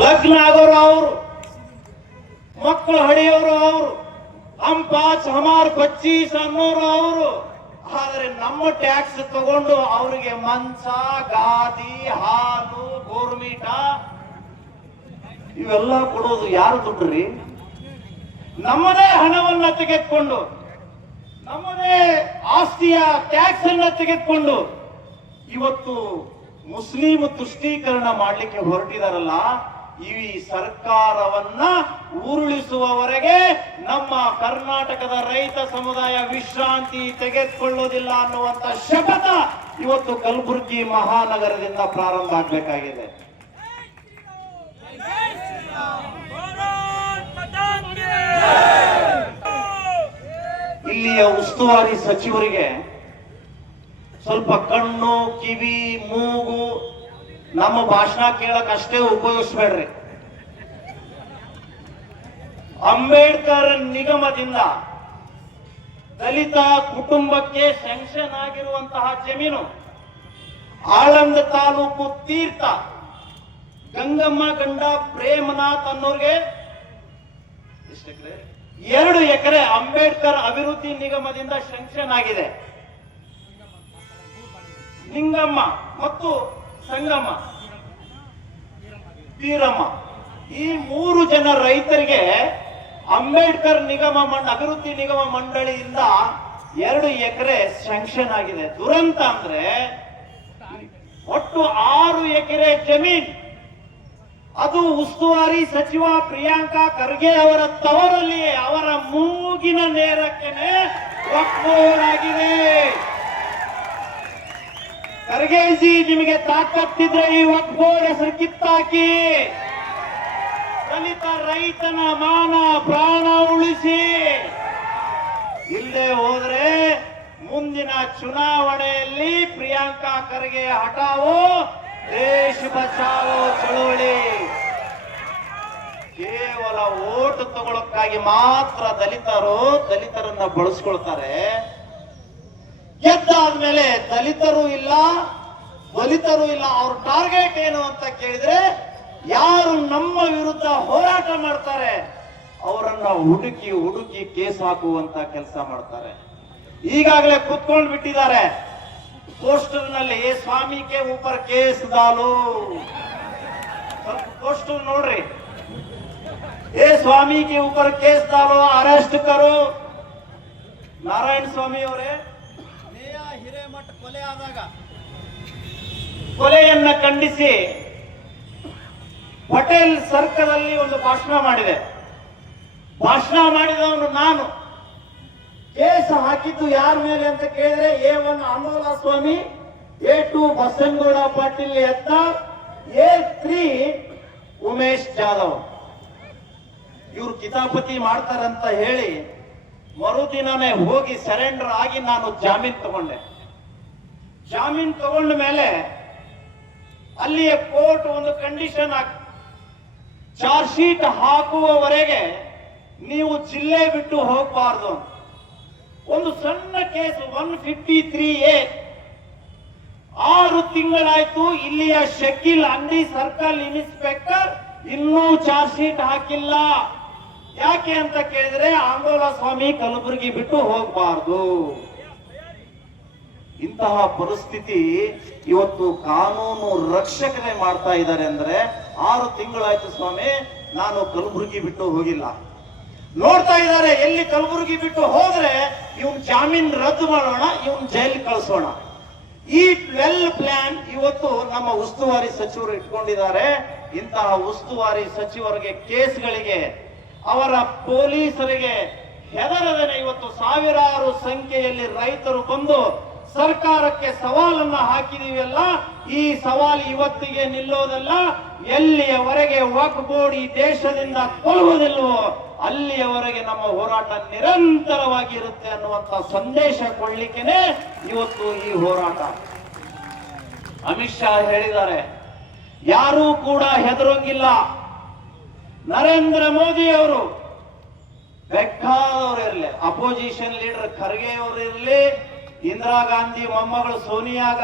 ಲಗ್ನ ಆಗೋರು ಅವರು, ಮಕ್ಕಳು ಹಡಿಯೋರು ಅವರು ಹಮ್ ಪಾಚ್ ಹಮಾರ್ ಪಚ್ಚೀಸ್ ಅನ್ನೋರು ಅವರು. ಆದರೆ ನಮ್ಮ ಟ್ಯಾಕ್ಸ್ ತಗೊಂಡು ಅವರಿಗೆ ಮಂಚ, ಗಾದಿ, ಹಾಲು, ಗೋರ್ಮೀಟ, ಇವೆಲ್ಲ ಕೊಡೋದು ಯಾರು ದುಡ್ಡ್ರಿ? ನಮ್ಮದೇ ಹಣವನ್ನ ತೆಗೆದುಕೊಂಡು, ನಮ್ಮದೇ ಆಸ್ತಿಯ ಟ್ಯಾಕ್ಸ್ ಅನ್ನ ತೆಗೆದುಕೊಂಡು ಇವತ್ತು ಮುಸ್ಲಿಂ ತುಷ್ಟೀಕರಣ ಮಾಡಲಿಕ್ಕೆ ಹೊರಟಿದಾರಲ್ಲ ಈ ಸರ್ಕಾರವನ್ನ ಉರುಳಿಸುವವರೆಗೆ ನಮ್ಮ ಕರ್ನಾಟಕದ ರೈತ ಸಮುದಾಯ ವಿಶ್ರಾಂತಿ ತೆಗೆದುಕೊಳ್ಳೋದಿಲ್ಲ ಅನ್ನುವಂತ ಶಪಥ ಇವತ್ತು ಕಲಬುರಗಿ ಮಹಾನಗರದಿಂದ ಪ್ರಾರಂಭ ಆಗ್ಬೇಕಾಗಿದೆ. ಇಲ್ಲಿಯ ಉಸ್ತುವಾರಿ ಸಚಿವರಿಗೆ ಸ್ವಲ್ಪ ಕಣ್ಣು, ಕಿವಿ, ಮೂಗು ನಮ್ಮ ಭಾಷಣ ಕೇಳಕ್ ಅಷ್ಟೇ ಉಪಯೋಗಿಸ್ಬೇಡ್ರಿ. ಅಂಬೇಡ್ಕರ್ ನಿಗಮದಿಂದ ದಲಿತ ಕುಟುಂಬಕ್ಕೆ ಸ್ಯಾಂಕ್ಷನ್ ಆಗಿರುವಂತಹ ಜಮೀನು ಆಳಂದ ತಾಲೂಕು ತೀರ್ಥ ಗಂಗಮ್ಮ ಗಂಡ ಪ್ರೇಮನಾಥ್ ಅನ್ನೋರ್ಗೆ ಎರಡು ಎಕರೆ ಅಂಬೇಡ್ಕರ್ ಅಭಿವೃದ್ಧಿ ನಿಗಮದಿಂದ ಸ್ಯಾಂಕ್ಷನ್ ಆಗಿದೆ. ನಿಂಗಮ್ಮ ಮತ್ತು ಸಂಗಮ್ಮ ವೀರಮ್ಮ ಈ ಮೂರು ಜನ ರೈತರಿಗೆ ಅಂಬೇಡ್ಕರ್ ನಿಗಮ ಮಂಡ ಅಭಿವೃದ್ಧಿ ನಿಗಮ ಮಂಡಳಿಯಿಂದ ಎರಡು ಎಕರೆ ಸ್ಯಾಂಕ್ಷನ್ ಆಗಿದೆ. ದುರಂತ ಅಂದ್ರೆ ಒಟ್ಟು ಆರು ಎಕರೆ ಜಮೀನ್. ಅದು ಉಸ್ತುವಾರಿ ಸಚಿವ ಪ್ರಿಯಾಂಕಾ ಖರ್ಗೆ ಅವರ ತವರಲ್ಲಿ ಅವರ ಮೂಗಿನ ನೇರಕ್ಕೆನೇ ಒಪ್ಪೋರಾಗಿದೆ ಖರ್ಗೆಜಿ, ನಿಮಗೆ ತಾಕತ್ತಿದ್ರೆ ಈ ಬೋರ್ಡ್ ಹೆಸರು ಕಿತ್ತಾಕಿ ದಲಿತ ರೈತನ ಮಾನ, ಪ್ರಾಣ ಉಳಿಸಿ. ಇಲ್ಲೇ ಹೋದ್ರೆ ಮುಂದಿನ ಚುನಾವಣೆಯಲ್ಲಿ ಪ್ರಿಯಾಂಕಾ ಖರ್ಗೆ ಹಠಾವೋ ದೇಶ ಬಚಾವೋ ಚಳುವಳಿ. ಕೇವಲ ಓಟು ತಗೊಳಕ್ಕಾಗಿ ಮಾತ್ರ ದಲಿತರು ದಲಿತರನ್ನ ಬಳಸ್ಕೊಳ್ತಾರೆ. ಗೆದ್ದಾದ್ಮೇಲೆ ದಲಿತರು ಇಲ್ಲ ದಲಿತರು ಇಲ್ಲ, ಅವ್ರ ಟಾರ್ಗೆಟ್ ಏನು ಅಂತ ಕೇಳಿದ್ರೆ ಯಾರು ನಮ್ಮ ವಿರುದ್ಧ ಹೋರಾಟ ಮಾಡ್ತಾರೆ, ಅವರನ್ನ ಹುಡುಕಿ ಹುಡುಕಿ ಕೇಸ್ ಹಾಕುವಂತ ಕೆಲಸ ಮಾಡ್ತಾರೆ. ಈಗಾಗಲೇ ಕುತ್ಕೊಂಡು ಬಿಟ್ಟಿದ್ದಾರೆ. ಪೋಸ್ಟರ್ನಲ್ಲಿ ಸ್ವಾಮಿಗೆ ಉಪರ್ ಕೇಸ್ ದಾಲು. ಪೋಸ್ಟರ್ ನೋಡ್ರಿ. ಏ ಸ್ವಾಮಿ ಕೆ ಕೇಸ್ ದಾಲು, ಅರೆಸ್ಟ್ ಕರು. ನಾರಾಯಣ ಸ್ವಾಮಿ ಅವರೇ ಕೊಲೆ ಆದಾಗ ಕೊಲೆಯನ್ನ ಖಂಡಿಸಿ ಪಟೇಲ್ ಸರ್ಕಲಲ್ಲಿ ಒಂದು ಭಾಷಣ ಮಾಡಿದೆ. ಭಾಷಣ ಮಾಡಿದವನು ನಾನು. ಕೇಸ್ ಹಾಕಿದ್ದು ಯಾರ ಮೇಲೆ ಅಂತ ಕೇಳಿದ್ರೆ ಎ ಒನ್ ಅನೋಲ ಸ್ವಾಮಿ ಎ ಟು ಬಸನಗೌಡ ಪಾಟೀಲ್ ಎತ್ತ, ಎ ತ್ರೀ ಉಮೇಶ್ ಜಾಧವ್. ಇವ್ರು ಕಿತಾಪತಿ ಮಾಡ್ತಾರಂತ ಹೇಳಿ ಮರುದಿನನೇ ಹೋಗಿ ಸರೆಂಡರ್ ಆಗಿ ನಾನು ಜಾಮೀನ್ ತಗೊಂಡೆ. ಜಾಮೀನ್ ತಗೊಂಡ ಮೇಲೆ ಅಲ್ಲಿಯ ಕೋರ್ಟ್ ಒಂದು ಕಂಡೀಷನ್ ಹಾಕಿ ಚಾರ್ಜ್ ಶೀಟ್ ಹಾಕುವವರೆಗೆ ನೀವು ಜಿಲ್ಲೆ ಬಿಟ್ಟು ಹೋಗಬಾರ್ದು. ಒಂದು ಸಣ್ಣ case one fifty three A, ಆರು ತಿಂಗಳಾಯ್ತು ಇಲ್ಲಿಯ ಶಕೀಲ್ ಅಂಗಡಿ ಸರ್ಕಲ್ ಇನ್ಸ್ಪೆಕ್ಟರ್ ಇನ್ನೂ ಚಾರ್ಜ್ ಶೀಟ್ ಹಾಕಿಲ್ಲ. ಯಾಕೆ ಅಂತ ಕೇಳಿದ್ರೆ ಆಂಗೋಲ ಸ್ವಾಮಿ ಕಲಬುರಗಿ ಬಿಟ್ಟು ಹೋಗಬಾರ್ದು. ಇಂತಹ ಪರಿಸ್ಥಿತಿ ಇವತ್ತು ಕಾನೂನು ರಕ್ಷಕರೇ ಮಾಡ್ತಾ ಇದ್ದಾರೆ ಅಂದ್ರೆ ಆರು ತಿಂಗಳಾಯ್ತು ಸ್ವಾಮಿ, ನಾನು ಕಲಬುರಗಿ ಬಿಟ್ಟು ಹೋಗಿಲ್ಲ. ನೋಡ್ತಾ ಇದ್ದಾರೆ, ಎಲ್ಲಿ ಕಲಬುರಗಿ ಬಿಟ್ಟು ಹೋದ್ರೆ ಇವನ್ ಜಾಮೀನ್ ರದ್ದು ಮಾಡೋಣ, ಇವನ್ ಜೈಲ್ ಕಳಿಸೋಣ. ಈ ವೆಲ್ ಪ್ಲಾನ್ ಇವತ್ತು ನಮ್ಮ ಉಸ್ತುವಾರಿ ಸಚಿವರು ಇಟ್ಕೊಂಡಿದ್ದಾರೆ. ಇಂತಹ ಉಸ್ತುವಾರಿ ಸಚಿವರಿಗೆ ಕೇಸ್ಗಳಿಗೆ ಅವರ ಪೊಲೀಸರಿಗೆ ಹೆದರದನೆ ಇವತ್ತು ಸಾವಿರಾರು ಸಂಖ್ಯೆಯಲ್ಲಿ ರೈತರು ಬಂದು ಸರ್ಕಾರಕ್ಕೆ ಸವಾಲನ್ನ ಹಾಕಿದೀವಲ್ಲ, ಈ ಸವಾಲು ಇವತ್ತಿಗೆ ನಿಲ್ಲೋದಲ್ಲ, ಎಲ್ಲಿಯವರೆಗೆ ವಕ್ ಬೋರ್ಡ್ ದೇಶದಿಂದ ಕೊಲ್ಲುವುದಿಲ್ವೋ ಅಲ್ಲಿಯವರೆಗೆ ನಮ್ಮ ಹೋರಾಟ ನಿರಂತರವಾಗಿ ಇರುತ್ತೆ ಅನ್ನುವಂತ ಸಂದೇಶ ಕೊಡ್ಲಿಕ್ಕೆನೆ ಇವತ್ತು ಈ ಹೋರಾಟ. ಅಮಿತ್ ಶಾ ಹೇಳಿದ್ದಾರೆ, ಯಾರೂ ಕೂಡ ಹೆದರೋಂಗಿಲ್ಲ. ನರೇಂದ್ರ ಮೋದಿ ಅವರು ಬೇಕಾದವರು ಇರಲಿ ಅಪೋಸಿಷನ್ ಲೀಡರ್ ಖರ್ಗೆ ಅವರು ಇರಲಿ ಇಂದಿರಾ ಗಾಂಧಿ ಮೊಮ್ಮಗಳು ಸೋನಿಯಾಗ